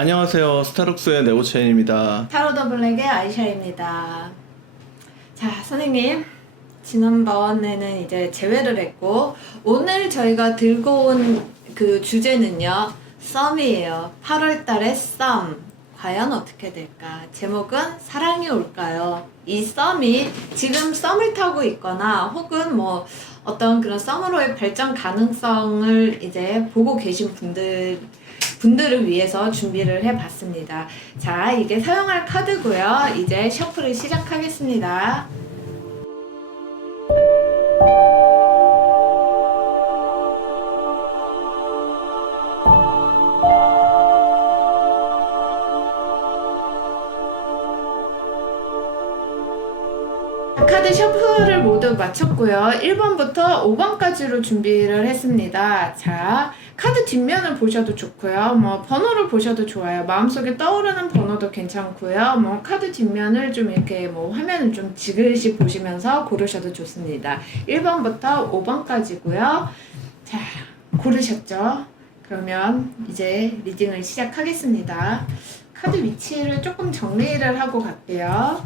안녕하세요. 스타룩스의 네오체인입니다. 타로 더 블랙의 아이샤입니다. 자, 선생님. 지난번에는 이제 제외를 했고, 오늘 저희가 들고 온 그 주제는요, 썸이에요. 8월 달의 썸. 과연 어떻게 될까? 제목은 사랑이 올까요? 이 썸이 지금 썸을 타고 있거나 혹은 뭐 어떤 그런 썸으로의 발전 가능성을 이제 보고 계신 분들을 위해서 준비를 해봤습니다. 자, 이게 사용할 카드고요. 이제 셔플을 시작하겠습니다. 카드 셔플을 모두 마쳤고요. 1번부터 5번까지로 준비를 했습니다. 자, 카드 뒷면을 보셔도 좋고요. 뭐 번호를 보셔도 좋아요. 마음속에 떠오르는 번호도 괜찮고요. 뭐 카드 뒷면을 좀 이렇게 뭐 화면을 좀 지그시 보시면서 고르셔도 좋습니다. 1번부터 5번까지고요. 자, 고르셨죠? 그러면 이제 리딩을 시작하겠습니다. 카드 위치를 조금 정리를 하고 갈게요.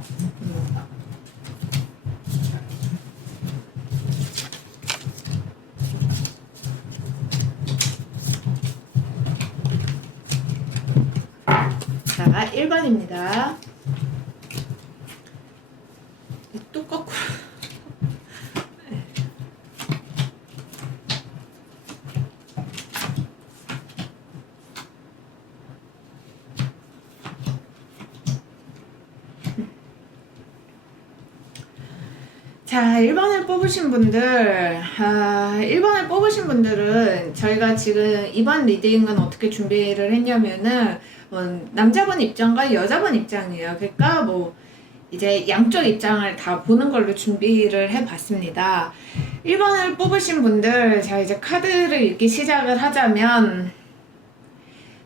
자, 1번입니다. 또 거꾸로. 자, 1번을 뽑으신 분들, 1번을 뽑으신 분들은 저희가 지금 이번 리딩은 어떻게 준비를 했냐면은, 남자분 입장과 여자분 입장이에요. 그러니까 뭐, 이제 양쪽 입장을 다 보는 걸로 준비를 해봤습니다. 1번을 뽑으신 분들, 자, 이제 카드를 읽기 시작을 하자면,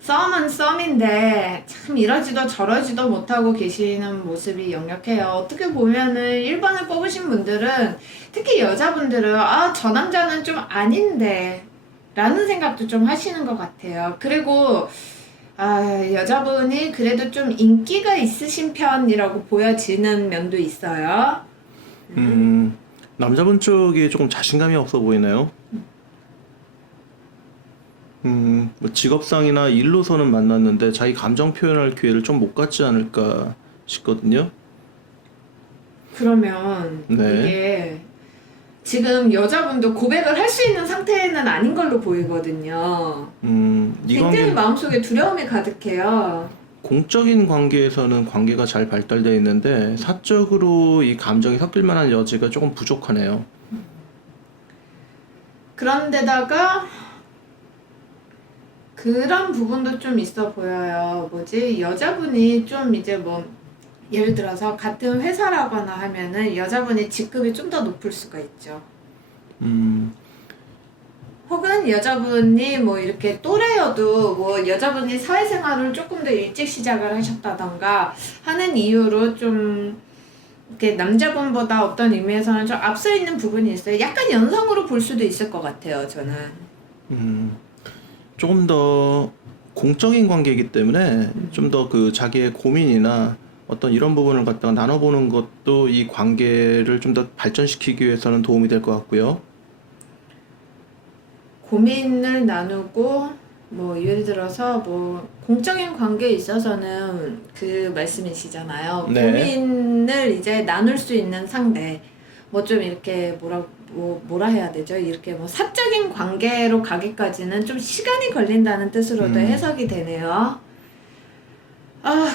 썸은 썸인데 참 이러지도 저러지도 못하고 계시는 모습이 역력해요. 어떻게 보면은 1번을 뽑으신 분들은 특히 여자분들은 저 남자는 좀 아닌데 라는 생각도 좀 하시는 것 같아요. 그리고 여자분이 그래도 좀 인기가 있으신 편이라고 보여지는 면도 있어요. 남자분 쪽이 조금 자신감이 없어 보이나요? 뭐 직업상이나 일로서는 만났는데 자기 감정 표현할 기회를 좀 못 갖지 않을까 싶거든요. 그러면 네. 이게 지금 여자분도 고백을 할 수 있는 상태는 아닌 걸로 보이거든요. 이 굉장히 관계, 마음속에 두려움이 가득해요. 공적인 관계에서는 관계가 잘 발달되어 있는데 사적으로 이 감정이 섞일 만한 여지가 조금 부족하네요. 그런데다가 그런 부분도 좀 있어 보여요. 뭐지? 여자분이 좀 이제 뭐 예를 들어서 같은 회사라거나 하면은 여자분이 직급이 좀 더 높을 수가 있죠. 혹은 여자분이 뭐 이렇게 또래여도 뭐 여자분이 사회생활을 조금 더 일찍 시작을 하셨다던가 하는 이유로 좀 이렇게 남자분보다 어떤 의미에서는 좀 앞서 있는 부분이 있어요. 약간 연상으로 볼 수도 있을 것 같아요, 저는. 조금 더 공적인 관계이기 때문에 좀 더 그 자기의 고민이나 어떤 이런 부분을 갖다가 나눠보는 것도 이 관계를 좀 더 발전시키기 위해서는 도움이 될 것 같고요. 고민을 나누고 뭐 예를 들어서 뭐 공적인 관계에 있어서는 그 말씀이시잖아요. 네. 고민을 이제 나눌 수 있는 상대. 뭐 좀 이렇게 뭐라 해야 되죠? 이렇게 뭐 사적인 관계로 가기까지는 좀 시간이 걸린다는 뜻으로도 해석이 되네요.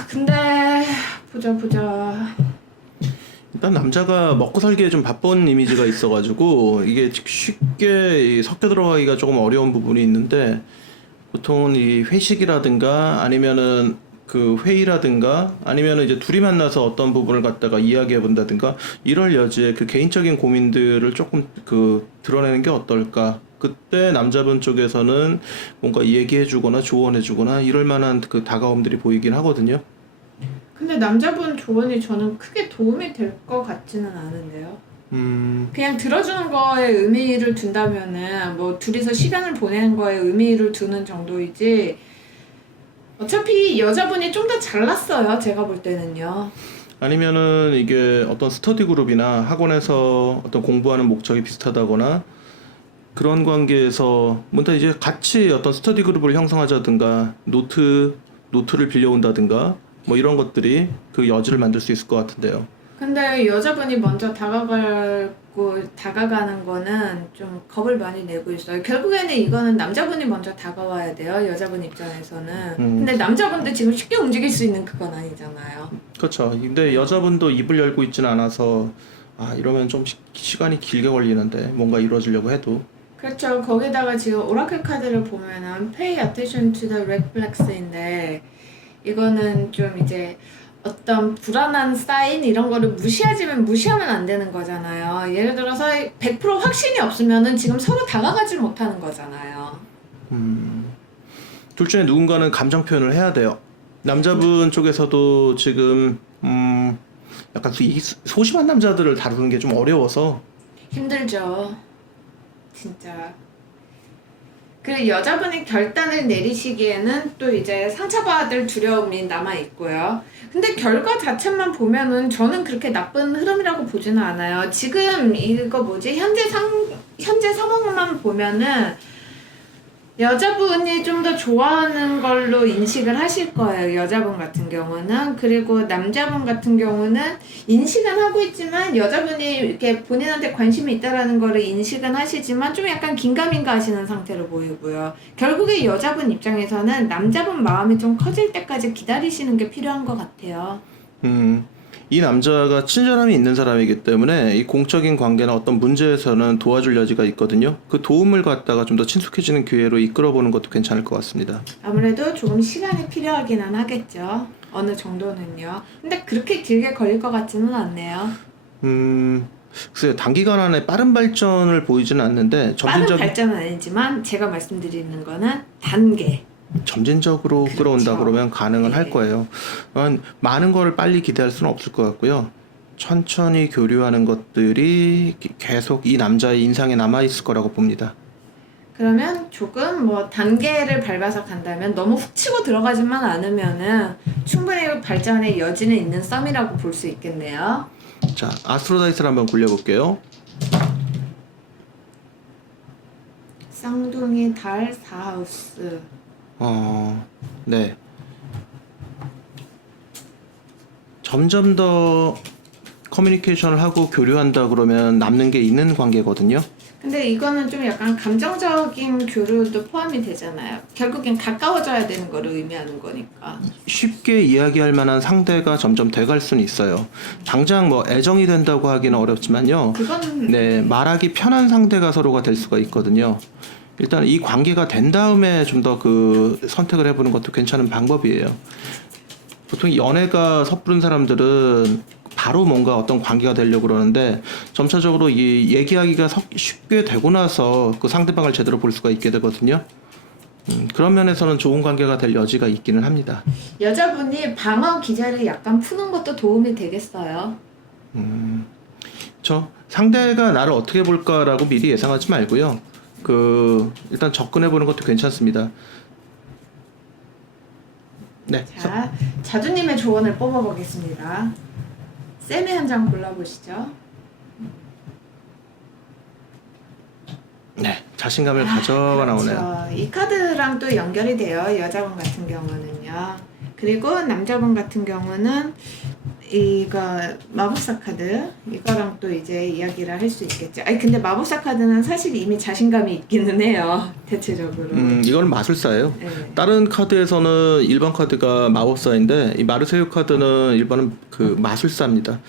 근데 보자. 일단 남자가 먹고 살기에 좀 바쁜 이미지가 있어가지고 이게 쉽게 섞여 들어가기가 조금 어려운 부분이 있는데 보통은 이 회식이라든가 아니면은 그 회의라든가 아니면은 이제 둘이 만나서 어떤 부분을 갖다가 이야기해 본다든가 이럴 여지에 그 개인적인 고민들을 조금 그 드러내는 게 어떨까. 그때 남자분 쪽에서는 뭔가 얘기해 주거나 조언해 주거나 이럴 만한 그 다가옴들이 보이긴 하거든요. 근데 남자분 조언이 저는 크게 도움이 될 것 같지는 않은데요. 그냥 들어주는 거에 의미를 둔다면은 뭐 둘이서 시간을 보내는 거에 의미를 두는 정도이지 어차피 여자분이 좀 더 잘났어요. 제가 볼 때는요. 아니면은 이게 어떤 스터디 그룹이나 학원에서 어떤 공부하는 목적이 비슷하다거나 그런 관계에서 뭔가 이제 같이 어떤 스터디 그룹을 형성하자든가 노트를 빌려온다든가 뭐 이런 것들이 그 여지를 만들 수 있을 것 같은데요. 근데 여자분이 먼저 다가가는 거는 좀 겁을 많이 내고 있어요. 결국에는 이거는 남자분이 먼저 다가와야 돼요. 여자분 입장에서는. 근데 남자분도 지금 쉽게 움직일 수 있는 그건 아니잖아요. 그렇죠. 근데 여자분도 입을 열고 있지는 않아서 이러면 좀 시간이 길게 걸리는데 뭔가 이루어지려고 해도 그렇죠. 거기다가 지금 오라클 카드를 보면은 Pay attention to the red flags인데 이거는 좀 이제 어떤 불안한 사인 이런 거를 무시하면 안 되는 거잖아요. 예를 들어서 100% 확신이 없으면은 지금 서로 다가가지 못하는 거잖아요. 둘 중에 누군가는 감정 표현을 해야 돼요. 남자분 쪽에서도 지금 약간 이 소심한 남자들을 다루는 게 좀 어려워서 힘들죠. 진짜. 그 여자분이 결단을 내리시기에는 또 이제 상처받을 두려움이 남아 있고요. 근데 결과 자체만 보면은 저는 그렇게 나쁜 흐름이라고 보지는 않아요. 지금 이거 뭐지? 현재 상황만 보면은 여자분이 좀 더 좋아하는 걸로 인식을 하실 거예요. 여자분 같은 경우는. 그리고 남자분 같은 경우는 인식은 하고 있지만 여자분이 이렇게 본인한테 관심이 있다라는 거를 인식은 하시지만 좀 약간 긴가민가 하시는 상태로 보이고요. 결국에 여자분 입장에서는 남자분 마음이 좀 커질 때까지 기다리시는 게 필요한 것 같아요. 이 남자가 친절함이 있는 사람이기 때문에 이 공적인 관계나 어떤 문제에서는 도와줄 여지가 있거든요. 그 도움을 갖다가 좀 더 친숙해지는 기회로 이끌어보는 것도 괜찮을 것 같습니다. 아무래도 조금 시간이 필요하기는 하겠죠. 어느 정도는요. 근데 그렇게 길게 걸릴 것 같지는 않네요. 글쎄요, 단기간 안에 빠른 발전을 보이지는 않는데 빠른 발전은 아니지만 제가 말씀드리는 거는 단계. 점진적으로 그렇죠. 끌어온다 그러면 가능은 네. 할 거예요. 많은 걸 빨리 기대할 수는 없을 것 같고요. 천천히 교류하는 것들이 계속 이 남자의 인상에 남아 있을 거라고 봅니다. 그러면 조금 뭐 단계를 밟아서 간다면 너무 훅 치고 들어가지만 않으면은 충분히 발전의 여지는 있는 썸이라고 볼 수 있겠네요. 자, 아스트로다이스를 한번 굴려볼게요. 쌍둥이 달 4하우스. 네. 점점 더 커뮤니케이션을 하고 교류한다 그러면 남는 게 있는 관계거든요. 근데 이거는 좀 약간 감정적인 교류도 포함이 되잖아요. 결국엔 가까워져야 되는 거를 의미하는 거니까. 쉽게 이야기할 만한 상대가 점점 돼갈 수는 있어요. 당장 뭐 애정이 된다고 하기는 어렵지만요. 그건 네, 말하기 편한 상대가 서로가 될 수가 있거든요. 일단 이 관계가 된 다음에 좀 더 그 선택을 해보는 것도 괜찮은 방법이에요. 보통 연애가 섣부른 사람들은 바로 뭔가 어떤 관계가 되려고 그러는데 점차적으로 이 얘기하기가 쉽게 되고 나서 그 상대방을 제대로 볼 수가 있게 되거든요. 그런 면에서는 좋은 관계가 될 여지가 있기는 합니다. 여자분이 방어 기제를 약간 푸는 것도 도움이 되겠어요. 상대가 나를 어떻게 볼까라고 미리 예상하지 말고요. 일단 접근해 보는 것도 괜찮습니다. 네. 자, 자두님의 조언을 뽑아보겠습니다. 쌤이 한 장 골라보시죠. 네, 자신감을 가져가 나오네요. 그렇죠. 이 카드랑 또 연결이 돼요. 여자분 같은 경우는요. 그리고 남자분 같은 경우는 이거 마법사 카드 이거랑 또 이제 이야기를 할 수 있겠죠. 아니 근데 마법사 카드는 사실 이미 자신감이 있기는 해요. 대체적으로. 이거는 마술사예요. 네. 다른 카드에서는 일반 카드가 마법사인데 이 마르세유 카드는 일반은 그 마술사입니다.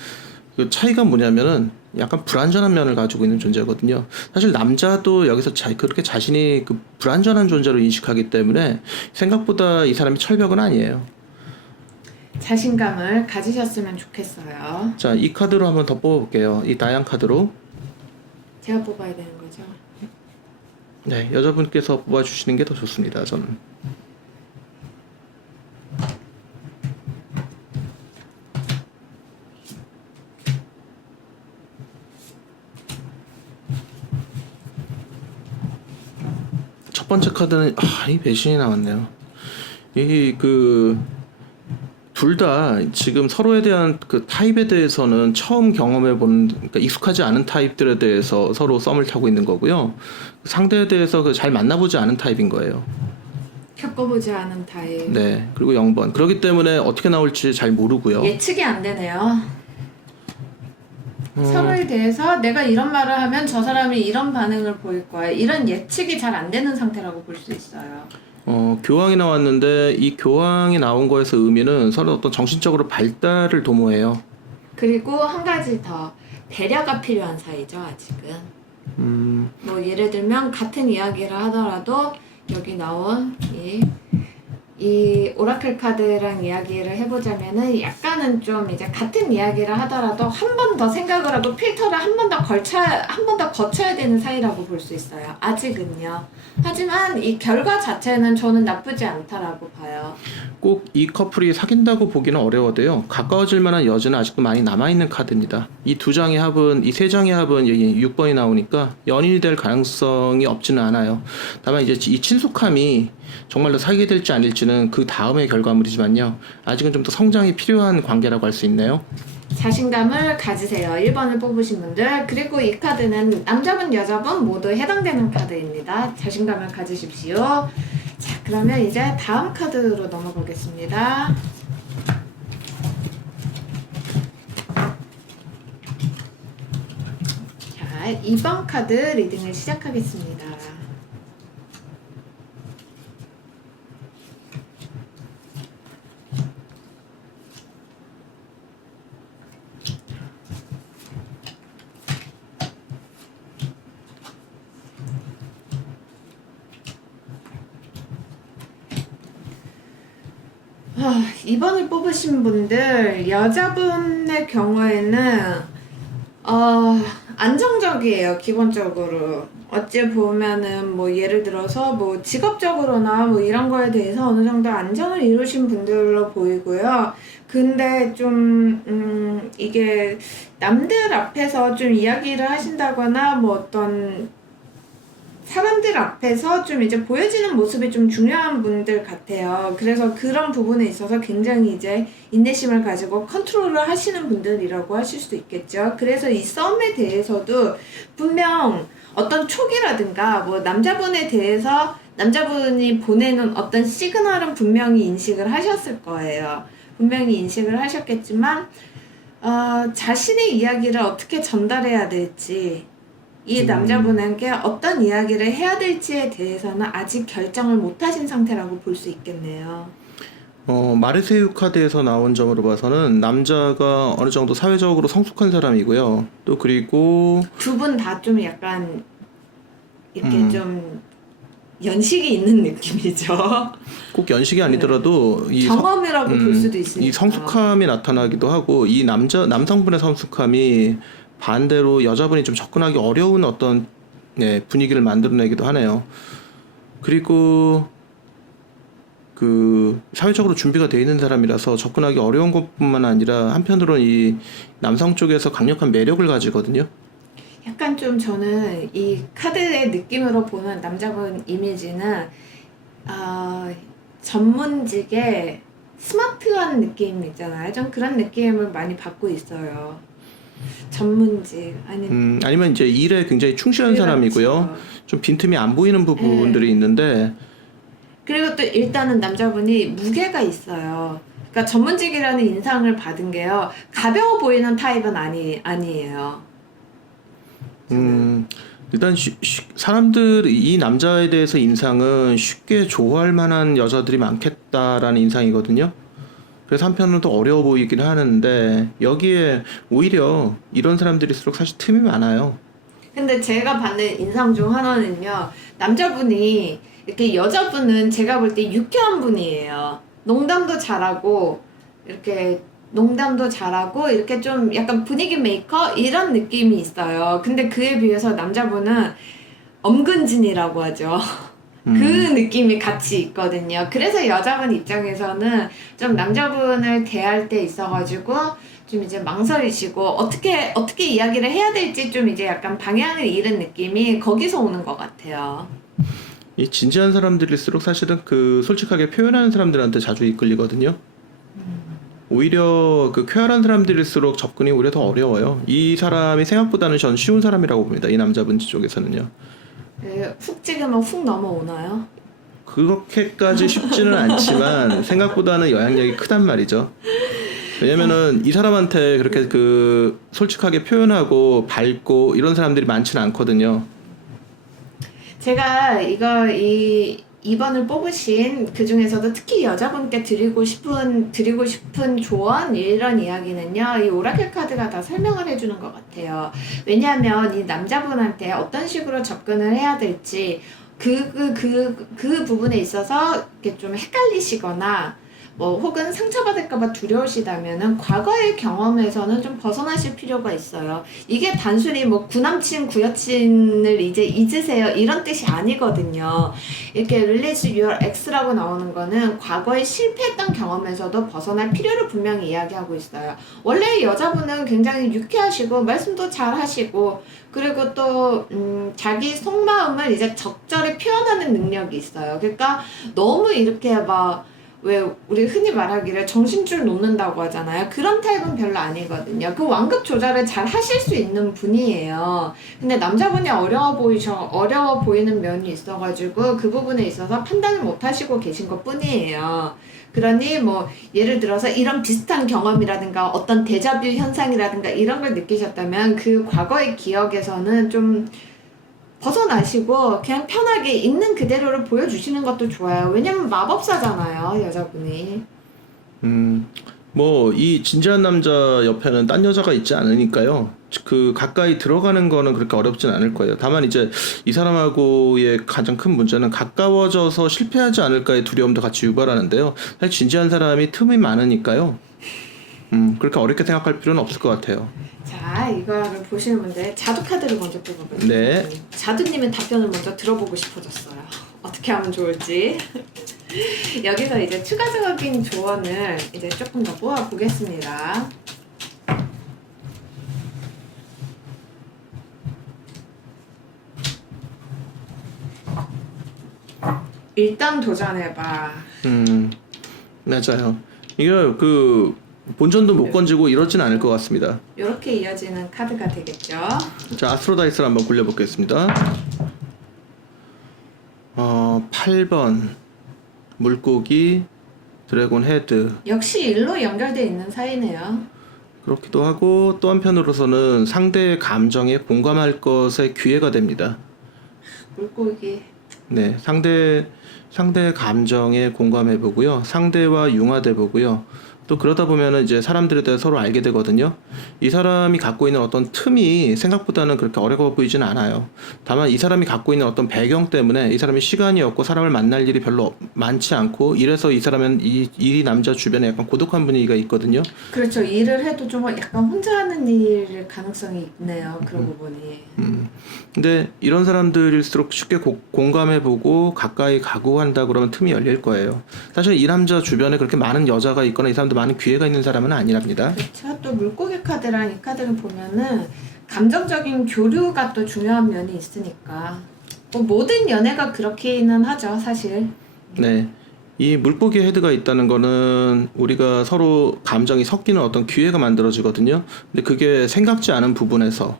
그 차이가 뭐냐면은 약간 불완전한 면을 가지고 있는 존재거든요. 사실 남자도 여기서 그렇게 자신이 그 불완전한 존재로 인식하기 때문에 생각보다 이 사람이 철벽은 아니에요. 자신감을 가지셨으면 좋겠어요. 자, 이 카드로 한번 더 뽑아볼게요. 이 다양 카드로. 제가 뽑아야 되는 거죠. 네, 여자분께서 뽑아주시는 게 더 좋습니다. 저는. 첫 번째 카드는 이 배신이 나왔네요. 이 그 둘 다 지금 서로에 대한 그 타입에 대해서는 처음 경험해 보는, 그러니까 익숙하지 않은 타입들에 대해서 서로 썸을 타고 있는 거고요. 상대에 대해서 그 잘 만나보지 않은 타입인 거예요. 겪어보지 않은 타입. 네. 그리고 0번. 그렇기 때문에 어떻게 나올지 잘 모르고요. 예측이 안 되네요. 서로에 대해서 내가 이런 말을 하면 저 사람이 이런 반응을 보일 거야. 이런 예측이 잘 안 되는 상태라고 볼 수 있어요. 교황이 나왔는데 이 교황이 나온 거에서 의미는 서로 어떤 정신적으로 발달을 도모해요. 그리고 한 가지 더. 배려가 필요한 사이죠, 아직은. 뭐 예를 들면 같은 이야기를 하더라도 여기 나온 이 오라클 카드랑 이야기를 해보자면은 약간은 좀 이제 같은 이야기를 하더라도 한 번 더 생각을 하고 필터를 한 번 더 거쳐야 되는 사이라고 볼 수 있어요. 아직은요. 하지만 이 결과 자체는 저는 나쁘지 않다라고 봐요. 꼭 이 커플이 사귄다고 보기는 어려워도요. 가까워질 만한 여지는 아직도 많이 남아있는 카드입니다. 이 두 장의 합은, 이 세 장의 합은 여기 6번이 나오니까 연인이 될 가능성이 없지는 않아요. 다만 이제 이 친숙함이 정말로 사귀게 될지 아닐지는 그 다음의 결과물이지만요. 아직은 좀 더 성장이 필요한 관계라고 할 수 있네요. 자신감을 가지세요. 1번을 뽑으신 분들. 그리고 이 카드는 남자분 여자분 모두 해당되는 카드입니다. 자신감을 가지십시오. 자, 그러면 이제 다음 카드로 넘어가겠습니다. 자, 2번 카드 리딩을 시작하겠습니다. 아, 2번을 뽑으신 분들, 여자분의 경우에는 안정적이에요. 기본적으로 어찌 보면은 뭐 예를 들어서 뭐 직업적으로나 뭐 이런 거에 대해서 어느 정도 안정을 이루신 분들로 보이고요. 근데 좀 이게 남들 앞에서 좀 이야기를 하신다거나 뭐 어떤 사람들 앞에서 좀 이제 보여지는 모습이 좀 중요한 분들 같아요. 그래서 그런 부분에 있어서 굉장히 이제 인내심을 가지고 컨트롤을 하시는 분들이라고 하실 수도 있겠죠. 그래서 이 썸에 대해서도 분명 어떤 촉이라든가 뭐 남자분에 대해서 남자분이 보내는 어떤 시그널은 분명히 인식을 하셨을 거예요. 분명히 인식을 하셨겠지만 자신의 이야기를 어떻게 전달해야 될지, 이 남자분에게 어떤 이야기를 해야 될지에 대해서는 아직 결정을 못 하신 상태라고 볼 수 있겠네요. 마르세유 카드에서 나온 점으로 봐서는 남자가 어느 정도 사회적으로 성숙한 사람이고요. 또 그리고 두 분 다 좀 약간 이렇게 좀 연식이 있는 느낌이죠. 꼭 연식이 아니더라도 경험이라고 볼 수도 있으니까. 이 성숙함이 나타나기도 하고, 이 남성분의 성숙함이 반대로 여자분이 좀 접근하기 어려운 어떤 분위기를 만들어내기도 하네요. 그리고 그 사회적으로 준비가 돼 있는 사람이라서 접근하기 어려운 것뿐만 아니라 한편으로는 이 남성 쪽에서 강력한 매력을 가지거든요. 약간 좀 저는 이 카드의 느낌으로 보는 남자분 이미지는 전문직의 스마트한 느낌 있잖아요. 좀 그런 느낌을 많이 받고 있어요. 전문직 아니면 이제 일에 굉장히 충실한 그렇죠. 사람이고요. 좀 빈틈이 안 보이는 부분들이 있는데, 그리고 또 일단은 남자분이 무게가 있어요. 그러니까 전문직이라는 인상을 받은 게요. 가벼워 보이는 타입은 아니에요. 일단 사람들 이 남자에 대해서 인상은 쉽게 좋아할 만한 여자들이 많겠다라는 인상이거든요. 그래서 한편으로는 또 어려워 보이긴 하는데, 여기에 오히려 이런 사람들일수록 사실 틈이 많아요. 근데 제가 받는 인상 중 하나는요. 남자분이 이렇게 여자분은 제가 볼 때 유쾌한 분이에요. 농담도 잘하고 이렇게 좀 약간 분위기 메이커 이런 느낌이 있어요. 근데 그에 비해서 남자분은 엄근진이라고 하죠. 그 느낌이 같이 있거든요. 그래서 여자분 입장에서는 좀 남자분을 대할 때 있어가지고 좀 이제 망설이시고 어떻게 이야기를 해야 될지 좀 이제 약간 방향을 잃은 느낌이 거기서 오는 것 같아요. 이 진지한 사람들일수록 사실은 그 솔직하게 표현하는 사람들한테 자주 이끌리거든요. 오히려 그 쾌활한 사람들일수록 접근이 오히려 더 어려워요. 이 사람이 생각보다는 전 쉬운 사람이라고 봅니다. 이 남자분 쪽에서는요. 예, 훅 찍으면 훅 넘어오나요? 그렇게까지 쉽지는 않지만 생각보다는 영향력이 크단 말이죠. 왜냐면은 이 사람한테 그렇게 그 솔직하게 표현하고 밝고 이런 사람들이 많지는 않거든요. 제가 이 2번을 뽑으신 그 중에서도 특히 여자분께 드리고 싶은 조언 이런 이야기는요, 이 오라클 카드가 다 설명을 해주는 것 같아요. 왜냐하면 이 남자분한테 어떤 식으로 접근을 해야 될지 그 부분에 있어서 이렇게 좀 헷갈리시거나 뭐 혹은 상처받을까봐 두려우시다면은 과거의 경험에서는 좀 벗어나실 필요가 있어요. 이게 단순히 뭐 구남친 구여친을 이제 잊으세요 이런 뜻이 아니거든요. 이렇게 Release Your X라고 나오는 거는 과거에 실패했던 경험에서도 벗어날 필요를 분명히 이야기하고 있어요. 원래 여자분은 굉장히 유쾌하시고 말씀도 잘 하시고 그리고 또 자기 속마음을 이제 적절히 표현하는 능력이 있어요. 그러니까 너무 이렇게 막 왜 우리 흔히 말하기를 정신줄 놓는다고 하잖아요. 그런 타입은 별로 아니거든요. 그 완급 조절을 잘 하실 수 있는 분이에요. 근데 남자분이 어려워 보이는 면이 있어가지고 그 부분에 있어서 판단을 못 하시고 계신 것 뿐이에요. 그러니 뭐 예를 들어서 이런 비슷한 경험이라든가 어떤 데자뷰 현상이라든가 이런 걸 느끼셨다면 그 과거의 기억에서는 좀 벗어나시고 그냥 편하게 있는 그대로를 보여주시는 것도 좋아요. 왜냐면 마법사잖아요, 여자분이. 뭐 이 진지한 남자 옆에는 딴 여자가 있지 않으니까요. 그 가까이 들어가는 거는 그렇게 어렵진 않을 거예요. 다만 이제 이 사람하고의 가장 큰 문제는 가까워져서 실패하지 않을까의 두려움도 같이 유발하는데요. 사실 진지한 사람이 틈이 많으니까요. 그렇게 어렵게 생각할 필요는 없을 것 같아요. 자, 이거를 보시는 분들 자두 카드를 먼저 뽑아볼게요. 네. 자두님의 답변을 먼저 들어보고 싶어졌어요. 어떻게 하면 좋을지. 여기서 이제 추가적인 조언을 이제 조금 더 뽑아보겠습니다. 일단 도전해봐. 맞아요. 이거 그 본전도 못 건지고 이러진 않을 것 같습니다. 이렇게 이어지는 카드가 되겠죠. 자, 아스트로다이스를 한번 굴려보겠습니다. 8번 물고기 드래곤 헤드. 역시 일로 연결되어 있는 사이네요. 그렇기도 하고 또 한편으로서는 상대의 감정에 공감할 것의 기회가 됩니다. 물고기. 네, 상대의 감정에 공감해 보고요. 상대와 융화돼 보고요. 또 그러다 보면은 이제 사람들에 대해 서로 알게 되거든요. 이 사람이 갖고 있는 어떤 틈이 생각보다는 그렇게 어려워 보이진 않아요. 다만 이 사람이 갖고 있는 어떤 배경 때문에 이 사람이 시간이 없고 사람을 만날 일이 별로 많지 않고 이래서 이 사람은 이 남자 주변에 약간 고독한 분위기가 있거든요. 그렇죠. 일을 해도 좀 약간 혼자 하는 일 가능성이 있네요. 그런 부분이. 근데 이런 사람들일수록 쉽게 공감해보고 가까이 가고 한다 그러면 틈이 열릴 거예요. 사실 이 남자 주변에 그렇게 많은 여자가 있거나 이 사람도 많은 기회가 있는 사람은 아니랍니다. 그렇죠. 또 물고기 카드랑 이 카드를 보면은 감정적인 교류가 또 중요한 면이 있으니까 뭐 모든 연애가 그렇기는 하죠, 사실. 네. 이 물고기 헤드가 있다는 거는 우리가 서로 감정이 섞이는 어떤 기회가 만들어지거든요. 근데 그게 생각지 않은 부분에서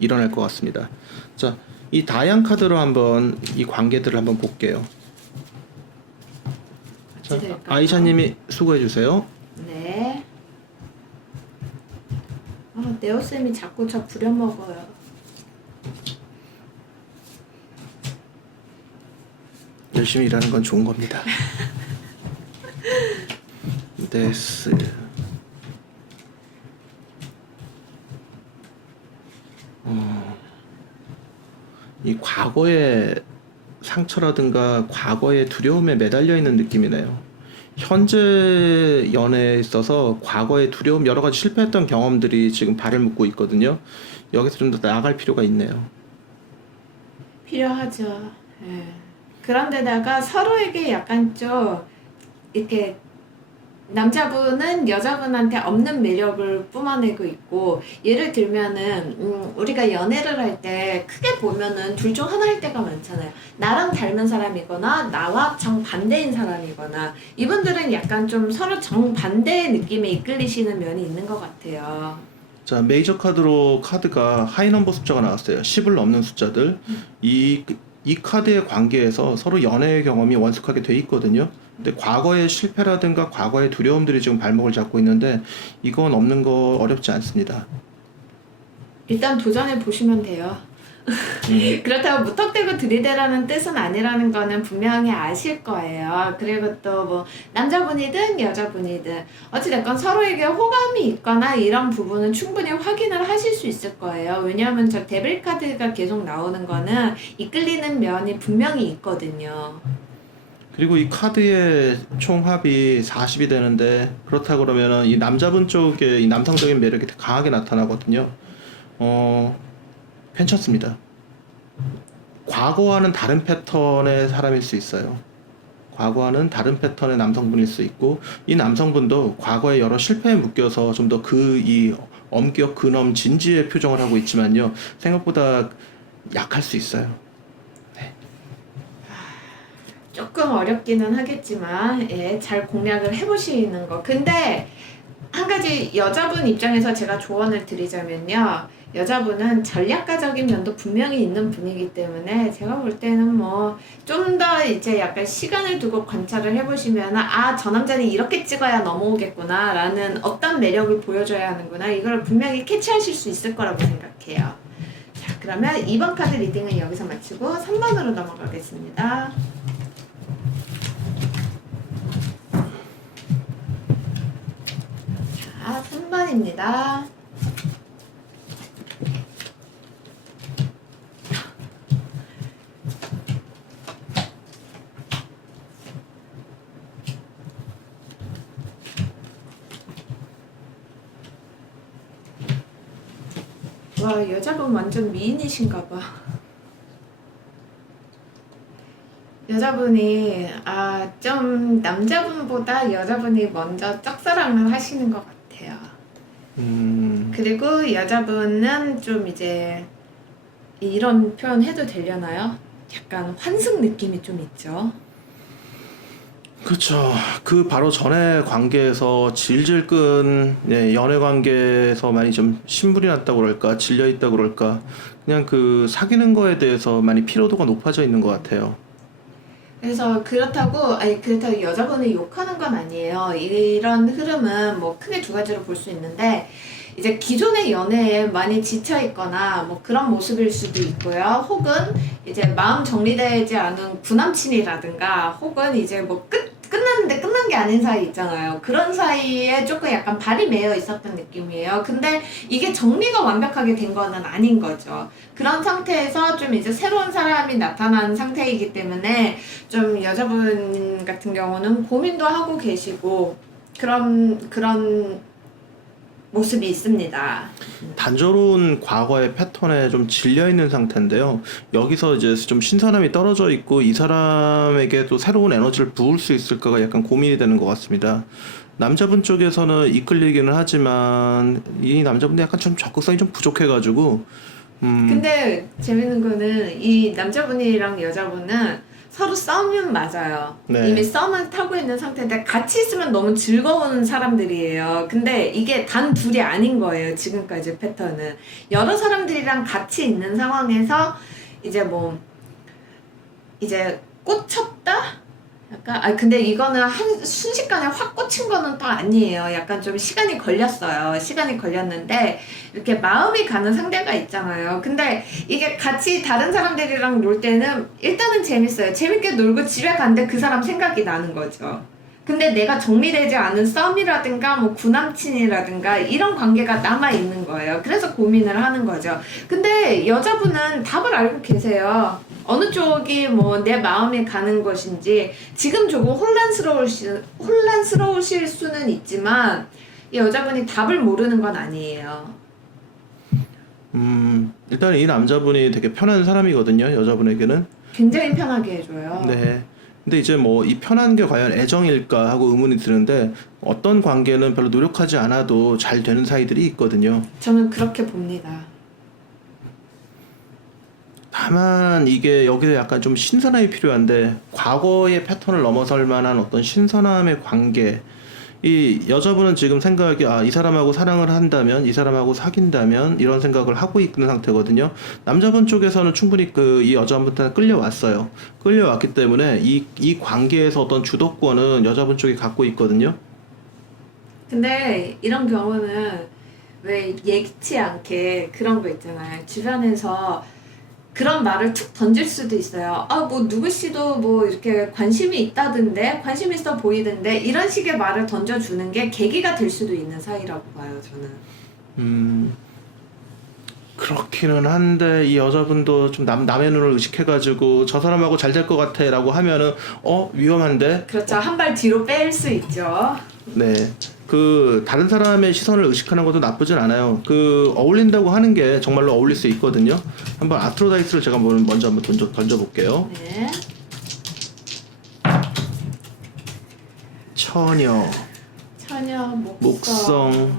일어날 것 같습니다. 자, 이 다양 카드로 한번 이 관계들을 한번 볼게요. 자, 아이샤님이 수고해 주세요. 네. 네오쌤이 자꾸 저 부려먹어요. 열심히 일하는 건 좋은 겁니다. 데스. 이 과거의 상처라든가 과거의 두려움에 매달려 있는 느낌이네요. 현재 연애에 있어서 과거의 두려움, 여러 가지 실패했던 경험들이 지금 발을 묶고 있거든요. 여기서 좀 더 나아갈 필요가 있네요. 필요하죠. 예. 그런데다가 서로에게 약간 좀 이렇게 남자분은 여자분한테 없는 매력을 뿜어내고 있고, 예를 들면은 우리가 연애를 할 때 크게 보면은 둘 중 하나일 때가 많잖아요. 나랑 닮은 사람이거나 나와 정반대인 사람이거나, 이분들은 약간 좀 서로 정반대의 느낌에 이끌리시는 면이 있는 것 같아요. 자, 메이저 카드로 카드가 하이 넘버 숫자가 나왔어요. 10을 넘는 숫자들. 이 카드의 관계에서 서로 연애 경험이 원숙하게 돼 있거든요. 근데 과거의 실패라든가 과거의 두려움들이 지금 발목을 잡고 있는데 이건 없는 거 어렵지 않습니다. 일단 도전해 보시면 돼요. 그렇다고 무턱대고 들이대라는 뜻은 아니라는 거는 분명히 아실 거예요. 그리고 또 뭐 남자분이든 여자분이든 어찌됐건 서로에게 호감이 있거나 이런 부분은 충분히 확인을 하실 수 있을 거예요. 왜냐하면 저 데빌 카드가 계속 나오는 거는 이끌리는 면이 분명히 있거든요. 그리고 이 카드의 총 합이 40이 되는데 그렇다 그러면은 이 남자분 쪽에 이 남성적인 매력이 되게 강하게 나타나거든요. 괜찮습니다. 과거와는 다른 패턴의 사람일 수 있어요. 과거와는 다른 패턴의 남성분일 수 있고 이 남성분도 과거의 여러 실패에 묶여서 좀 더 이 엄격 근엄 진지의 표정을 하고 있지만요. 생각보다 약할 수 있어요. 조금 어렵기는 하겠지만 잘 공략을 해보시는 거. 근데 한 가지 여자분 입장에서 제가 조언을 드리자면요. 여자분은 전략가적인 면도 분명히 있는 분이기 때문에 제가 볼 때는 뭐 좀 더 이제 약간 시간을 두고 관찰을 해보시면 저 남자는 이렇게 찍어야 넘어오겠구나 라는 어떤 매력을 보여줘야 하는구나, 이걸 분명히 캐치하실 수 있을 거라고 생각해요. 자, 그러면 2번 카드 리딩은 여기서 마치고 3번으로 넘어가겠습니다. 자, 3번입니다. 와, 여자분 완전 미인이신가 봐. 여자분이 좀 남자분보다 여자분이 먼저 짝사랑을 하시는 것 같아요. 그리고 여자분은 좀 이제 이런 표현 해도 되려나요? 약간 환승 느낌이 좀 있죠. 그렇죠. 그 바로 전에 관계에서 질질 끈 연애 관계에서 많이 좀 신물이 났다고 그럴까, 질려 있다고 그럴까, 그냥 그 사귀는 거에 대해서 많이 피로도가 높아져 있는 것 같아요. 그래서 그렇다고 여자분을 욕하는 건 아니에요. 이런 흐름은 뭐 크게 두 가지로 볼 수 있는데, 이제 기존의 연애에 많이 지쳐 있거나 뭐 그런 모습일 수도 있고요. 혹은 이제 마음 정리되지 않은 구남친이라든가, 혹은 이제 뭐 끝났는데 끝난 게 아닌 사이 있잖아요. 그런 사이에 조금 약간 발이 매여 있었던 느낌이에요. 근데 이게 정리가 완벽하게 된 거는 아닌 거죠. 그런 상태에서 좀 이제 새로운 사람이 나타난 상태이기 때문에 좀 여자분 같은 경우는 고민도 하고 계시고 그런 모습이 있습니다. 단조로운 과거의 패턴에 좀 질려 있는 상태인데요. 여기서 이제 좀 신선함이 떨어져 있고 이 사람에게 또 새로운 에너지를 부을 수 있을까가 약간 고민이 되는 것 같습니다. 남자분 쪽에서는 이끌리기는 하지만 이 남자분도 약간 좀 적극성이 좀 부족해가지고 근데 재밌는 거는 이 남자분이랑 여자분은 서로 싸우면 맞아요. 네. 이미 썸을 타고 있는 상태인데 같이 있으면 너무 즐거운 사람들이에요. 근데 이게 단 둘이 아닌 거예요. 지금까지 패턴은. 여러 사람들이랑 같이 있는 상황에서 이제 뭐 이제 꽂혔다? 약간 근데 이거는 순식간에 확 꽂힌 거는 또 아니에요. 약간 좀 시간이 걸렸어요. 시간이 걸렸는데 이렇게 마음이 가는 상대가 있잖아요. 근데 이게 같이 다른 사람들이랑 놀 때는 일단은 재밌어요. 재밌게 놀고 집에 갔는데 그 사람 생각이 나는 거죠. 근데 내가 정리되지 않은 썸이라든가 뭐 구남친이라든가 이런 관계가 남아있는 거예요. 그래서 고민을 하는 거죠. 근데 여자분은 답을 알고 계세요. 어느 쪽이 뭐 내 마음에 가는 것인지. 지금 조금 혼란스러우실 수는 있지만 이 여자분이 답을 모르는 건 아니에요. 일단 이 남자분이 되게 편한 사람이거든요. 여자분에게는. 굉장히 편하게 해줘요. 네. 근데 이제 뭐 이 편한 게 과연 애정일까 하고 의문이 드는데 어떤 관계는 별로 노력하지 않아도 잘 되는 사이들이 있거든요. 저는 그렇게 봅니다. 다만 이게 여기서 약간 좀 신선함이 필요한데 과거의 패턴을 넘어설 만한 어떤 신선함의 관계. 이 여자분은 지금 생각이 이 사람하고 사랑을 한다면 이 사람하고 사귄다면 이런 생각을 하고 있는 상태거든요. 남자분 쪽에서는 충분히 이 여자분한테 끌려왔어요. 끌려왔기 때문에 이 관계에서 어떤 주도권은 여자분 쪽이 갖고 있거든요. 근데 이런 경우는 왜 예기치 않게 그런 거 있잖아요. 주변에서 그런 말을 툭 던질 수도 있어요. 뭐 누구씨도 뭐 이렇게 관심이 있다던데, 관심 있어 보이던데, 이런 식의 말을 던져주는 게 계기가 될 수도 있는 사이라고 봐요, 저는. 그렇기는 한데 이 여자분도 좀 남의 눈을 의식해가지고 저 사람하고 잘 될 것 같아 라고 하면은 위험한데. 그렇죠. 한 발 뒤로 뺄 수 있죠. 네. 다른 사람의 시선을 의식하는 것도 나쁘진 않아요. 어울린다고 하는 게 정말로 어울릴 수 있거든요. 한번 아트로다이스를 제가 먼저 한번 던져볼게요. 네. 처녀, 처녀, 목성,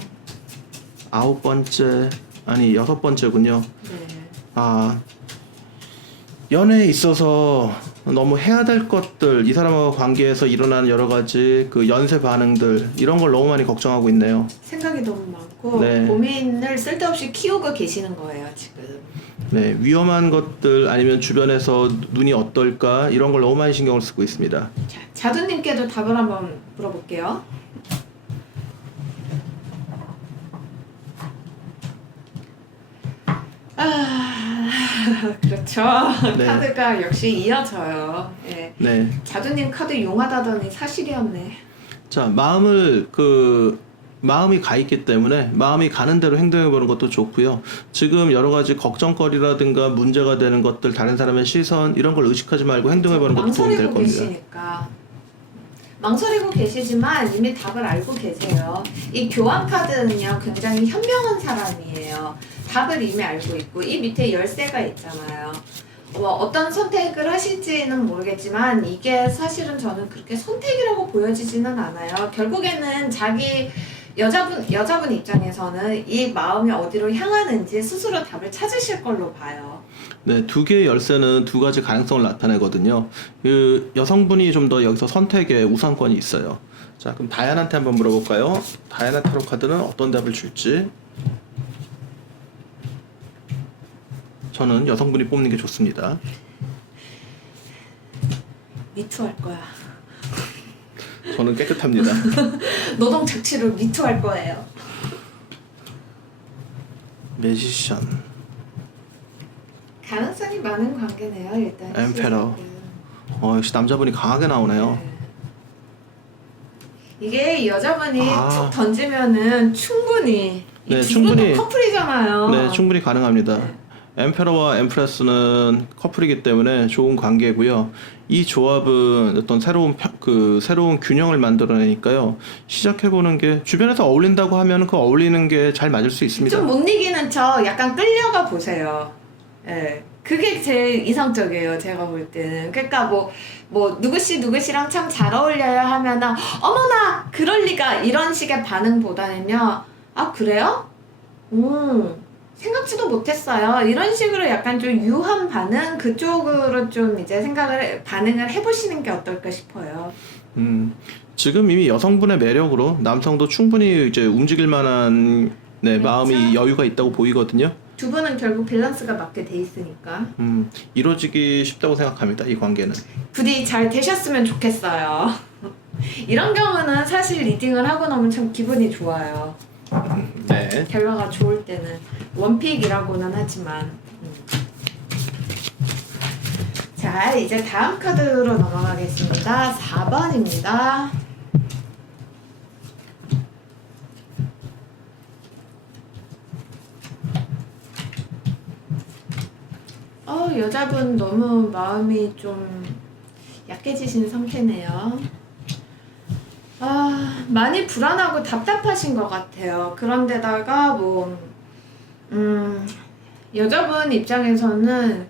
9번째, 아니 6번째군요. 네. 연애에 있어서 너무 해야 될 것들, 이 사람하고 관계에서 일어나는 여러 가지 연쇄 반응들, 이런 걸 너무 많이 걱정하고 있네요. 생각이 너무 많고 네. 고민을 쓸데없이 키우고 계시는 거예요, 지금. 네, 위험한 것들 아니면 주변에서 눈이 어떨까 이런 걸 너무 많이 신경을 쓰고 있습니다. 자, 자두님께도 답을 한번 물어볼게요. 그렇죠. 네. 카드가 역시 이어져요. 예. 네. 자두님 카드 용하다더니 사실이었네. 자, 마음이 가 있기 때문에 마음이 가는 대로 행동해 보는 것도 좋고요. 지금 여러 가지 걱정거리라든가 문제가 되는 것들, 다른 사람의 시선 이런 걸 의식하지 말고 행동해 보는 것도 도움이 될 망설이고 겁니다. 계시니까. 망설이고 계시지만 이미 답을 알고 계세요. 이 교환 카드는요, 굉장히 현명한 사람이에요. 답을 이미 알고 있고, 이 밑에 열쇠가 있잖아요. 어떤 선택을 하실지는 모르겠지만 이게 사실은 저는 그렇게 선택이라고 보여지지는 않아요. 결국에는 여자분 입장에서는 이 마음이 어디로 향하는지 스스로 답을 찾으실 걸로 봐요. 네, 두 개의 열쇠는 두 가지 가능성을 나타내거든요. 여성분이 좀 더 여기서 선택에 우선권이 있어요. 자, 그럼 다이안한테 한번 물어볼까요? 다이아나 타로 카드는 어떤 답을 줄지? 저는 여성분이 뽑는 게 좋습니다. 미투할 거야. 저는 깨끗합니다. 노동 착취를 미투할 거예요. 매지션, 가능성이 많은 관계네요, 일단. 엠페러. 역시 남자분이 강하게 나오네요. 네. 이게 여자분이 아. 툭 던지면은 충분히 이 네, 두 충분히. 분도 커플이잖아요. 네, 충분히 가능합니다. 엠페러와 엠프레스는 커플이기 때문에 좋은 관계고요. 이 조합은 어떤 새로운 균형을 만들어내니까요. 시작해보는 게 주변에서 어울린다고 하면 그 어울리는 게 잘 맞을 수 있습니다. 좀 못 이기는 척 약간 끌려가 보세요. 예. 그게 제일 이상적이에요, 제가 볼 때는. 그러니까 누구씨랑 참 잘 어울려요 하면은, 어머나! 그럴 리가! 이런 식의 반응보다는요, 그래요? 생각지도 못했어요. 이런 식으로 약간 좀 유한 반응, 그쪽으로 좀 이제 반응을 해보시는 게 어떨까 싶어요. 지금 이미 여성분의 매력으로 남성도 충분히 이제 움직일 만한 마음이 여유가 있다고 보이거든요. 두 분은 결국 밸런스가 맞게 돼 있으니까. 이루어지기 쉽다고 생각합니다. 이 관계는. 부디 잘 되셨으면 좋겠어요. 이런 경우는 사실 리딩을 하고 나면 참 기분이 좋아요. 네. 결과가 좋을 때는 원픽이라고는 하지만. 자, 이제 다음 카드로 넘어가겠습니다. 4번입니다. 여자분 너무 마음이 좀 약해지신 상태네요. 많이 불안하고 답답하신 것 같아요. 그런데다가 여자분 입장에서는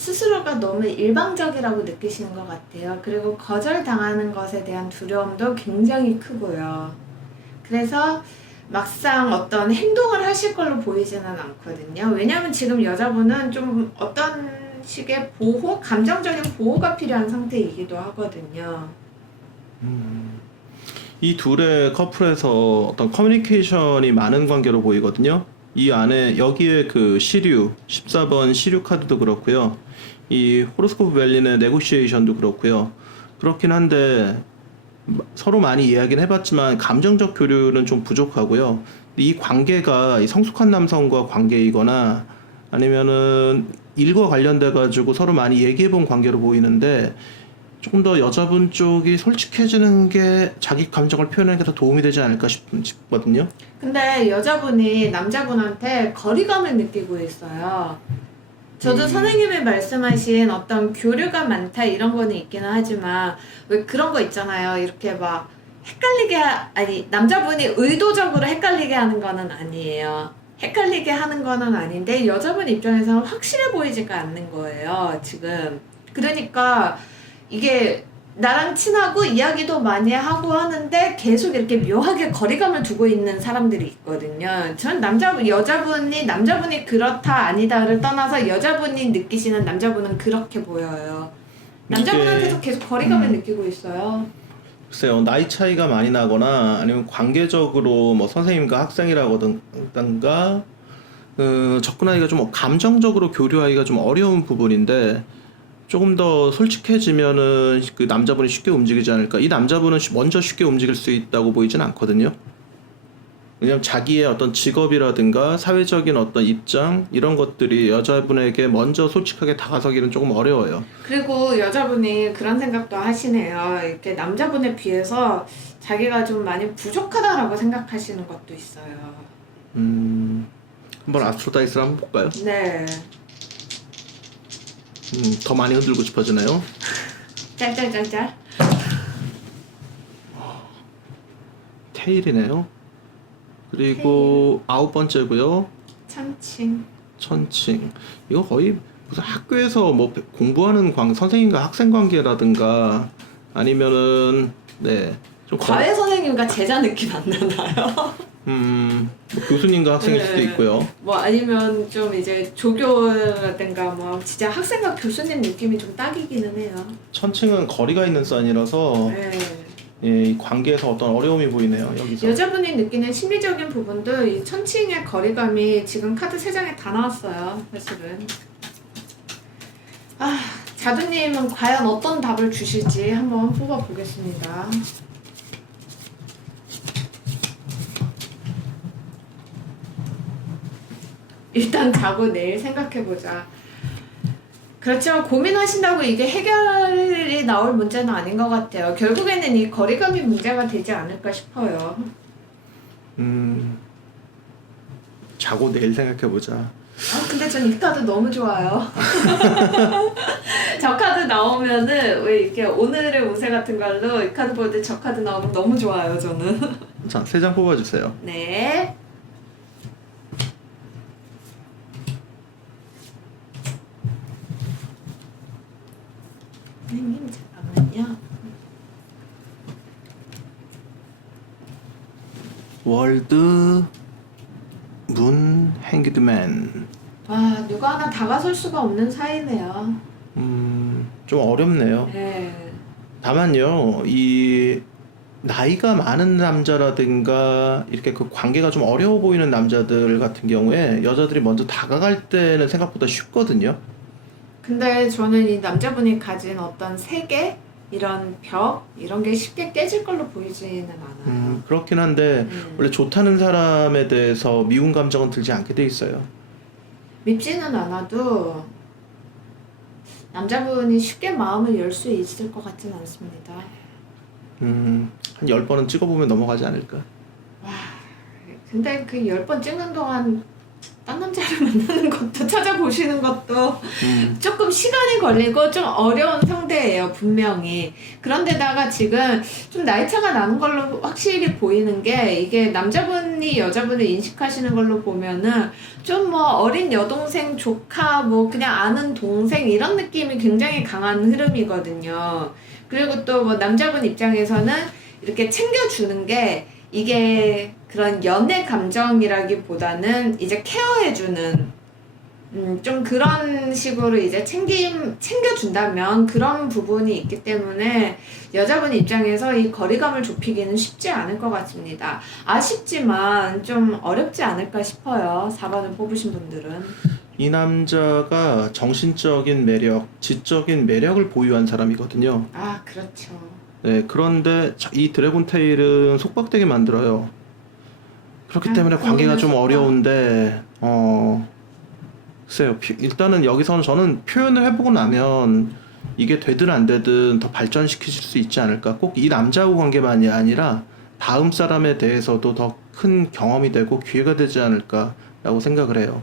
스스로가 너무 일방적이라고 느끼시는 것 같아요. 그리고 거절당하는 것에 대한 두려움도 굉장히 크고요. 그래서 막상 어떤 행동을 하실 걸로 보이지는 않거든요. 왜냐하면 지금 여자분은 좀 어떤 식의 보호, 감정적인 보호가 필요한 상태이기도 하거든요. 이 둘의 커플에서 어떤 커뮤니케이션이 많은 관계로 보이거든요. 이 안에 여기에 그 시류 14번 시류 카드도 그렇고요. 이 호로스코프 밸리의 네고시에이션도 그렇고요. 그렇긴 한데 서로 많이 이야기는 해봤지만 감정적 교류는 좀 부족하고요. 이 관계가 이 성숙한 남성과 관계이거나 아니면은 일과 관련돼 가지고 서로 많이 얘기해 본 관계로 보이는데 조금 더 여자분 쪽이 솔직해지는 게 자기 감정을 표현하는 게 더 도움이 되지 않을까 싶거든요. 근데 여자분이 남자분한테 거리감을 느끼고 있어요. 저도 선생님이 말씀하신 어떤 교류가 많다 이런 거는 있기는 하지만 왜 그런 거 있잖아요. 이렇게 막 헷갈리게 아니 남자분이 의도적으로 헷갈리게 하는 거는 아니에요. 헷갈리게 하는 거는 아닌데 여자분 입장에서는 확실해 보이지가 않는 거예요. 지금. 그러니까 이게 나랑 친하고 이야기도 많이 하고 하는데 계속 이렇게 묘하게 거리감을 두고 있는 사람들이 있거든요. 전 여자분이 그렇다 아니다를 떠나서 여자분이 느끼시는 남자분은 그렇게 보여요. 남자분한테도 계속 거리감을 느끼고 있어요. 글쎄요, 나이 차이가 많이 나거나 아니면 관계적으로 뭐 선생님과 학생이라든가 접근하기가 좀 감정적으로 교류하기가 좀 어려운 부분인데 조금 더 솔직해지면은 그 남자분이 쉽게 움직이지 않을까. 이 남자분은 먼저 쉽게 움직일 수 있다고 보이진 않거든요. 왜냐면 자기의 어떤 직업이라든가 사회적인 어떤 입장 이런 것들이 여자분에게 먼저 솔직하게 다가서기는 조금 어려워요. 그리고 여자분이 그런 생각도 하시네요. 이렇게 남자분에 비해서 자기가 좀 많이 부족하다라고 생각하시는 것도 있어요. 한번 아스트로다이스를 한번 볼까요? 네. 더 많이 흔들고 싶어지나요? 짤짤짤짤. 테일이네요. 그리고 아홉 번째고요. 천칭. 천칭. 이거 거의 무슨 학교에서 뭐 공부하는 선생님과 학생 관계라든가 아니면은 좀 과외 선생님과 제자 느낌 안 나나요? 뭐 교수님과 학생일 수도 있고요. 뭐 아니면 좀 이제 조교라든가 뭐 진짜 학생과 교수님 느낌이 좀 딱이기는 해요. 천칭은 거리가 있는 사인이라서 네. 예, 이 관계에서 어떤 어려움이 보이네요. 여기서. 여자분이 느끼는 심리적인 부분도 이 천칭의 거리감이 지금 카드 3장에 다 나왔어요. 사실은. 자두님은 과연 어떤 답을 주실지 한번 뽑아보겠습니다. 일단 자고 내일 생각해보자. 그렇지만 고민하신다고 이게 해결이 나올 문제는 아닌 것 같아요. 결국에는 이 거리감이 문제가 되지 않을까 싶어요. 자고 내일 생각해보자. 근데 전 이 카드 너무 좋아요. 저 카드 나오면은 왜 이렇게 오늘의 운세 같은 걸로 이 카드 볼 때 저 카드 나오면 너무 좋아요, 저는. 자, 3장 뽑아주세요. 네. 선생님 잠깐만요. 월드 문 행기드맨. 와, 누가 하나 다가설 수가 없는 사이네요. 좀 어렵네요. 네. 다만요, 이 나이가 많은 남자라든가 이렇게 그 관계가 좀 어려워 보이는 남자들 같은 경우에 여자들이 먼저 다가갈 때는 생각보다 쉽거든요. 근데 저는 이 남자분이 가진 어떤 세계 이런 벽 이런 게 쉽게 깨질 걸로 보이지는 않아요. 그렇긴 한데 원래 좋다는 사람에 대해서 미운 감정은 들지 않게 돼 있어요. 밉지는 않아도 남자분이 쉽게 마음을 열 수 있을 것 같지는 않습니다. 한 10번은 찍어보면 넘어가지 않을까? 와, 근데 그 10번 찍는 동안 딴 남자를 만나는 것도 찾아보시는 것도 음. 조금 시간이 걸리고 좀 어려운 상대예요, 분명히. 그런데다가 지금 좀 나이 차가 나는 걸로 확실히 보이는 게 이게 남자분이 여자분을 인식하시는 걸로 보면은 좀 뭐 어린 여동생, 조카, 뭐 그냥 아는 동생 이런 느낌이 굉장히 강한 흐름이거든요. 그리고 또 뭐 남자분 입장에서는 이렇게 챙겨주는 게 이게 그런 연애 감정이라기보다는 이제 케어해주는 좀 그런 식으로 이제 챙겨준다면 그런 부분이 있기 때문에 여자분 입장에서 이 거리감을 좁히기는 쉽지 않을 것 같습니다. 아쉽지만 좀 어렵지 않을까 싶어요. 4번을 뽑으신 분들은. 이 남자가 정신적인 매력, 지적인 매력을 보유한 사람이거든요. 아, 그렇죠. 네, 그런데 이 드래곤 테일은 속박되게 만들어요. 그렇기 때문에 관계가 좀 속박. 어려운데, 글쎄요. 일단은 여기서는 저는 표현을 해보고 나면 이게 되든 안 되든 더 발전시키실 수 있지 않을까. 꼭 이 남자하고 관계만이 아니라 다음 사람에 대해서도 더 큰 경험이 되고 기회가 되지 않을까라고 생각을 해요.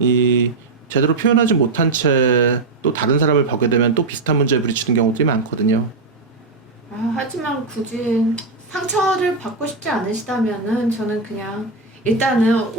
이 제대로 표현하지 못한 채 또 다른 사람을 보게 되면 또 비슷한 문제에 부딪히는 경우들이 많거든요. 하지만 굳이 상처를 받고 싶지 않으시다면은 저는 그냥 일단은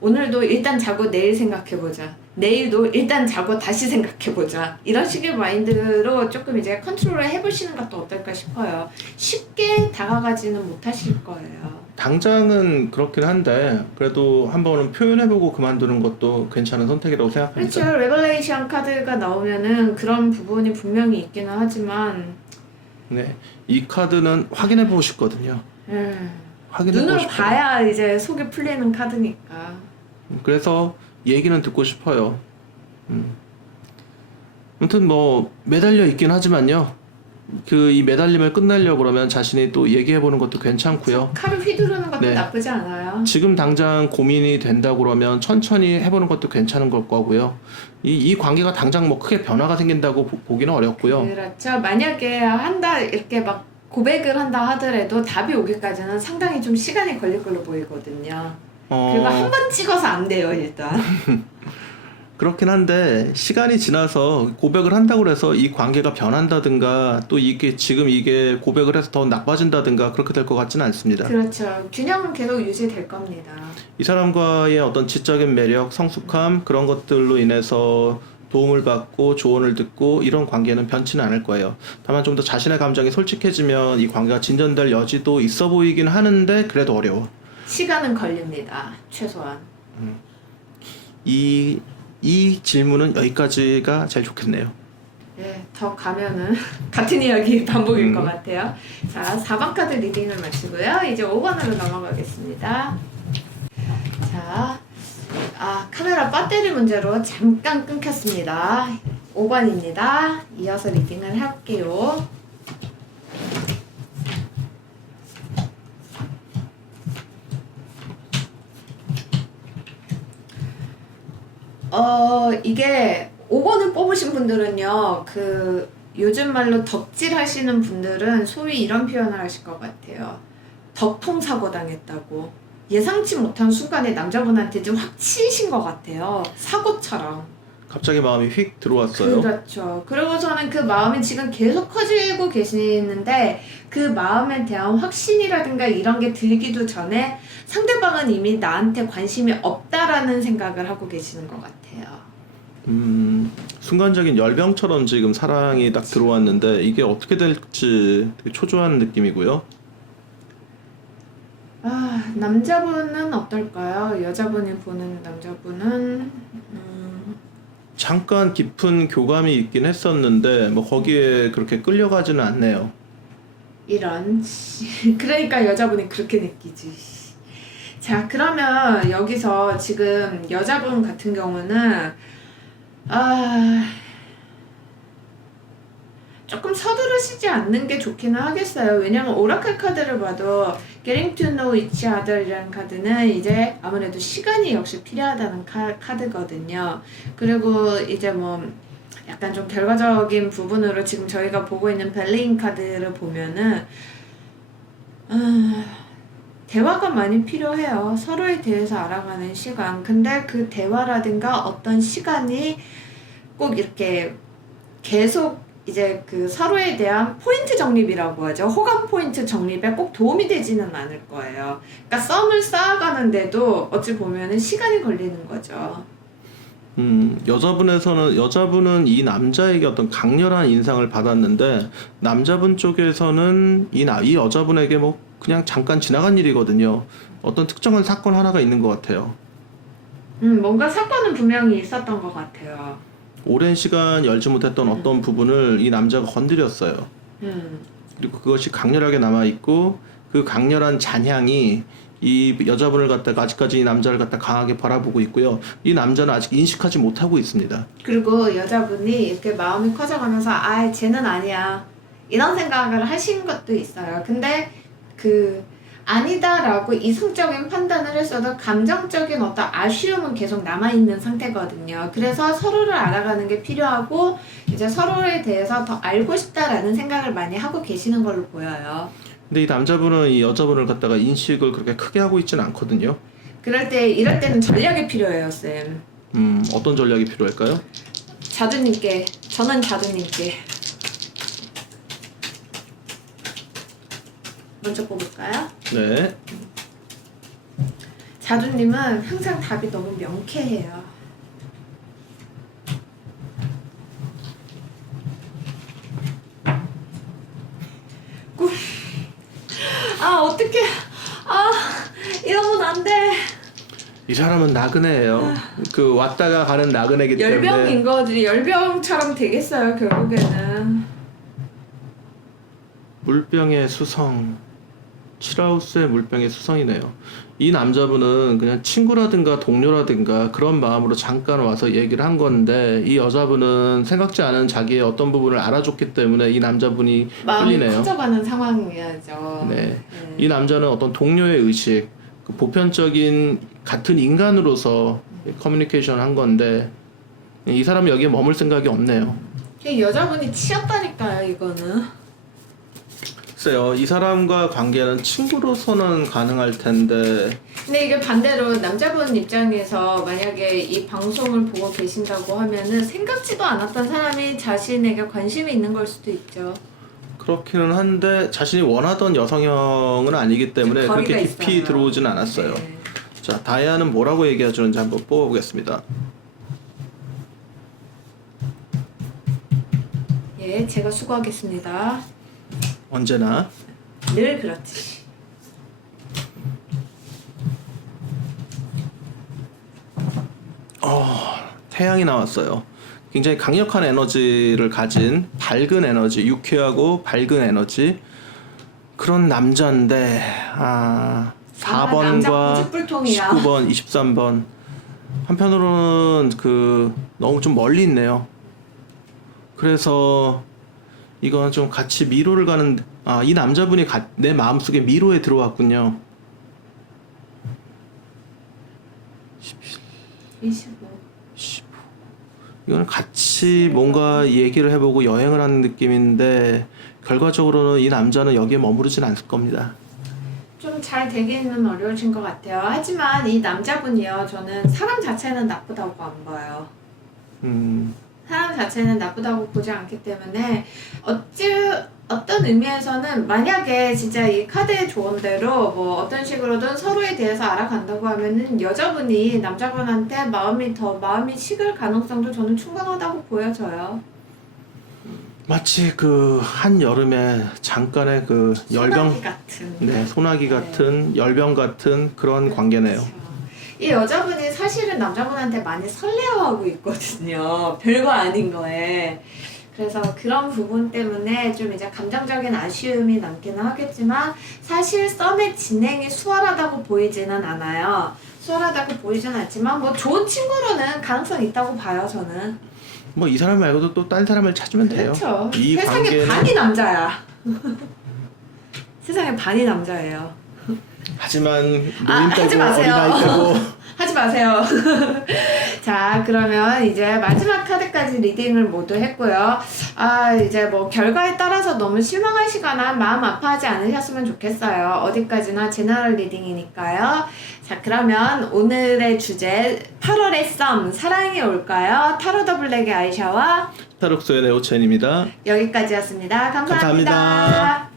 오늘도 일단 자고 내일 생각해보자. 내일도 일단 자고 다시 생각해보자. 이런 식의 마인드로 조금 이제 컨트롤을 해보시는 것도 어떨까 싶어요. 쉽게 다가가지는 못하실 거예요. 당장은 그렇긴 한데 그래도 한번은 표현해보고 그만두는 것도 괜찮은 선택이라고 생각합니다. 그렇죠. 레벨레이션 카드가 나오면은 그런 부분이 분명히 있기는 하지만 네, 이 카드는 확인해보고 싶거든요. 확인해보고 눈으로 싶어요. 봐야 이제 속이 풀리는 카드니까. 그래서 얘기는 듣고 싶어요. 아무튼 뭐 매달려 있긴 하지만요. 그 이 매달림을 끝내려고 그러면 자신이 또 얘기해보는 것도 괜찮고요. 칼을 휘두르는 것도 네. 나쁘지 않아요. 지금 당장 고민이 된다고 그러면 천천히 해보는 것도 괜찮은 걸 거고요. 이 관계가 당장 뭐 크게 변화가 생긴다고 보기는 어렵고요. 그렇죠. 만약에 이렇게 막 고백을 한다 하더라도 답이 오기까지는 상당히 좀 시간이 걸릴 걸로 보이거든요. 그리고 한 번 찍어서 안 돼요, 일단. 그렇긴 한데 시간이 지나서 고백을 한다고 해서 이 관계가 변한다든가 또 이게 지금 이게 고백을 해서 더 나빠진다든가 그렇게 될 것 같지는 않습니다. 그렇죠. 균형은 계속 유지될 겁니다. 이 사람과의 어떤 지적인 매력, 성숙함 그런 것들로 인해서 도움을 받고 조언을 듣고 이런 관계는 변치는 않을 거예요. 다만 좀 더 자신의 감정이 솔직해지면 이 관계가 진전될 여지도 있어 보이긴 하는데 그래도 어려워. 시간은 걸립니다. 최소한. 이 질문은 여기까지가 제일 좋겠네요. 네, 더 가면은 같은 이야기 반복일 것 같아요. 자, 4번 카드 리딩을 마치고요. 이제 5번으로 넘어가겠습니다. 자, 카메라 배터리 문제로 잠깐 끊겼습니다. 5번입니다. 이어서 리딩을 할게요. 이게 5번을 뽑으신 분들은요, 요즘 말로 덕질 하시는 분들은 소위 이런 표현을 하실 것 같아요. 덕통사고 당했다고. 예상치 못한 순간에 남자분한테 좀 확 치이신 것 같아요. 사고처럼. 갑자기 마음이 휙 들어왔어요. 그렇죠. 그리고서는 그 마음이 지금 계속 커지고 계시는데 그 마음에 대한 확신이라든가 이런 게 들기도 전에 상대방은 이미 나한테 관심이 없다라는 생각을 하고 계시는 것 같아요. 순간적인 열병처럼 지금 사랑이 딱 들어왔는데 이게 어떻게 될지 되게 초조한 느낌이고요. 남자분은 어떨까요? 여자분이 보는 남자분은 잠깐 깊은 교감이 있긴 했었는데 뭐 거기에 그렇게 끌려가지는 않네요. 이런 그러니까 여자분이 그렇게 느끼지. 자, 그러면 여기서 지금 여자분 같은 경우는 조금 서두르시지 않는 게 좋기는 하겠어요. 왜냐면 오라클 카드를 봐도 Getting to know each other 이라는 카드는 이제 아무래도 시간이 역시 필요하다는 카드거든요. 그리고 이제 뭐 약간 좀 결과적인 부분으로 지금 저희가 보고 있는 벨레인 카드를 보면은 대화가 많이 필요해요. 서로에 대해서 알아가는 시간. 근데 그 대화라든가 어떤 시간이 꼭 이렇게 계속 이제 그 서로에 대한 포인트 정립이라고 하죠. 호감 포인트 정립에 꼭 도움이 되지는 않을 거예요. 그러니까 썸을 쌓아가는데도 어찌 보면은 시간이 걸리는 거죠. 여자분은 이 남자에게 어떤 강렬한 인상을 받았는데 남자분 쪽에서는 이 여자분에게 뭐 그냥 잠깐 지나간 일이거든요. 어떤 특정한 사건 하나가 있는 것 같아요. 뭔가 사건은 분명히 있었던 것 같아요. 오랜 시간 열지 못했던 어떤 부분을 이 남자가 건드렸어요. 음, 그리고 그것이 강렬하게 남아있고 그 강렬한 잔향이 이 여자분을 갖다가 아직까지 이 남자를 갖다 강하게 바라보고 있고요. 이 남자는 아직 인식하지 못하고 있습니다. 그리고 여자분이 이렇게 마음이 커져가면서 아, 쟤는 아니야. 이런 생각을 하신 것도 있어요. 근데 그 아니다라고 이성적인 판단을 했어도 감정적인 어떤 아쉬움은 계속 남아있는 상태거든요. 그래서 서로를 알아가는 게 필요하고 이제 서로에 대해서 더 알고 싶다라는 생각을 많이 하고 계시는 걸로 보여요. 근데 이 남자분은 이 여자분을 갖다가 인식을 그렇게 크게 하고 있지는 않거든요. 이럴 때는 전략이 필요해요, 쌤. 어떤 전략이 필요할까요? 저는 자두님께 먼저 뽑을까요? 네. 자두님은 항상 답이 너무 명쾌해요. 어떡해. 이러면 안 돼. 이 사람은 나그네예요. 그 왔다가 가는 나그네이기 때문에. 열병인 거지. 열병처럼 되겠어요, 결국에는. 물병의 수성. 칠하우스의 물병의 수성이네요. 이 남자분은 그냥 친구라든가 동료라든가 그런 마음으로 잠깐 와서 얘기를 한 건데 이 여자분은 생각지 않은 자기의 어떤 부분을 알아줬기 때문에 이 남자분이 마음이 끌리네요. 커져가는 상황이죠. 네. 이 남자는 어떤 동료의 의식, 그 보편적인 같은 인간으로서 커뮤니케이션을 한 건데 이 사람이 여기에 머물 생각이 없네요. 여자분이 치였다니까요, 이거는. 글쎄요, 이 사람과 관계는 친구로서는 가능할 텐데 근데 이게 반대로 남자분 입장에서 만약에 이 방송을 보고 계신다고 하면은 생각지도 않았던 사람이 자신에게 관심이 있는 걸 수도 있죠. 그렇기는 한데 자신이 원하던 여성형은 아니기 때문에 거리가 그렇게 깊이 있어요. 들어오진 않았어요. 네. 자, 다이아는 뭐라고 얘기해주는지 한번 뽑아보겠습니다. 예, 제가 수고하겠습니다. 언제나 늘 그렇지. 태양이 나왔어요. 굉장히 강력한 에너지를 가진 밝은 에너지, 유쾌하고 밝은 에너지 그런 남자인데 4번과 남자 고집불통이야. 19번, 23번 한편으로는 너무 좀 멀리 있네요. 그래서 이건 좀 같이 미로를 가는 이 남자분이 내 마음속에 미로에 들어왔군요. 25. 이거는 같이 뭔가 얘기를 해보고 여행을 하는 느낌인데 결과적으로는 이 남자는 여기에 머무르진 않을 겁니다. 좀 잘 되기는 어려우신 것 같아요. 하지만 이 남자분이요, 저는 사람 자체는 나쁘다고 안 봐요. 사람 자체는 나쁘다고 보지 않기 때문에 어떤 의미에서는 만약에 진짜 이 카드의 조언대로 뭐 어떤 식으로든 서로에 대해서 알아간다고 하면은 여자분이 남자분한테 마음이 식을 가능성도 저는 충분하다고 보여져요. 마치 한여름에 잠깐의 열병, 소나기 같은. 네, 소나기 같은 열병 같은 그런 관계네요. 그렇죠. 이 여자분이 사실은 남자분한테 많이 설레어하고 있거든요. 별거 아닌 거에. 그래서 그런 부분 때문에 좀 이제 감정적인 아쉬움이 남기는 하겠지만 사실 썸의 진행이 수월하다고 보이지는 않아요. 수월하다고 보이지는 않지만 뭐 좋은 친구로는 가능성이 있다고 봐요, 저는. 뭐 이 사람 말고도 또 딴 사람을 찾으면 돼요. 그렇죠. 이 세상에 관계는 반이 남자야. 세상에 반이 남자예요. 하지만 모임 하지 빼고 마세요. 어린아이 빼고 하지 마세요. 자, 그러면 이제 마지막 카드까지 리딩을 모두 했고요. 이제 뭐 결과에 따라서 너무 실망하시거나 마음 아파하지 않으셨으면 좋겠어요. 어디까지나 제너럴 리딩이니까요. 자, 그러면 오늘의 주제 8월의 썸, 사랑이 올까요? 타로 더 블랙의 아이샤와 타록소의 네오첸입니다. 여기까지였습니다. 감사합니다. 감사합니다.